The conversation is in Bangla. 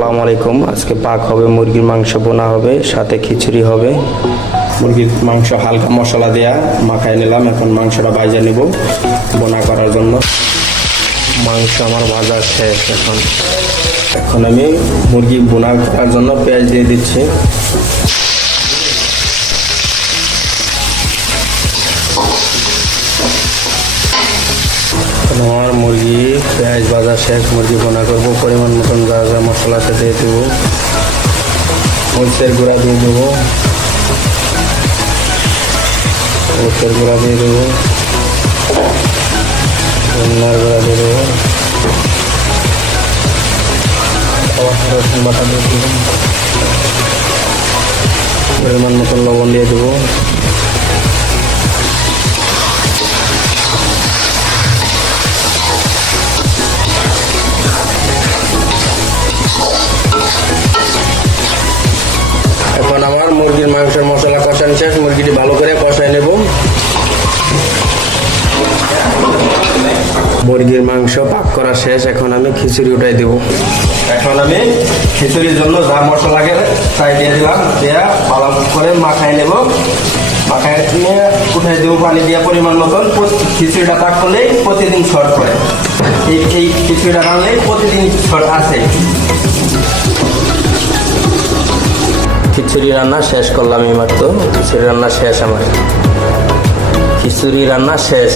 আসসালামু আলাইকুম। আজকে পাক হবে, মুরগির মাংস বোনা হবে, সাথে খিচুড়ি হবে। মুরগির মাংস হালকা মশলা দেয়া মাখায় নিলাম। এখন মাংসটা ভাজা নেব বোনা করার জন্য। মাংস আমার ভাজা শেষ। এখন আমি মুরগি বোনা করার জন্য পেঁয়াজ দিয়ে দিচ্ছি। আমার মুরগি পেঁয়াজ ভাজা শেষ। মুরগি বোনা করবো। পরিমাণ মতন যা যা মশলাটা দিয়ে দেবো। মরিচের গুঁড়া দিয়ে দেবো। মরিচের গুঁড়া দিয়ে দেবো। ধনিয়ার গুঁড়া দিয়ে দেবো। রসুন বাটা দিয়ে দেবো। পরিমাণ মতন লবণ দিয়ে দেবো। এখন আমার মুরগির মাংসের মশলা কষানো শেষ। মুরগিটি ভালো করে কষায় নেব। মুরগির মাংস পাক করা শেষ। এখন আমি খিচুড়ি উঠাই দেব। এখন আমি খিচুড়ির জন্য যা মশলা লাগে তাই দিয়ে দিলাম। দেয়া ভালো করে মাখায় নেব। মাখায় নিয়ে উঠাই দেবো পানি দিয়ে পরিমাণ মতন। খিচুড়িটা পাক করলেই প্রতিদিন শর্ট করে। এই খিচুড়িটা রান্নলেই প্রতিদিন শর্ট আছে। খিচুড়ি রান্না শেষ করলাম এই মাত্র। খিচুড়ি রান্না শেষ আমার। খিচুড়ি রান্না শেষ।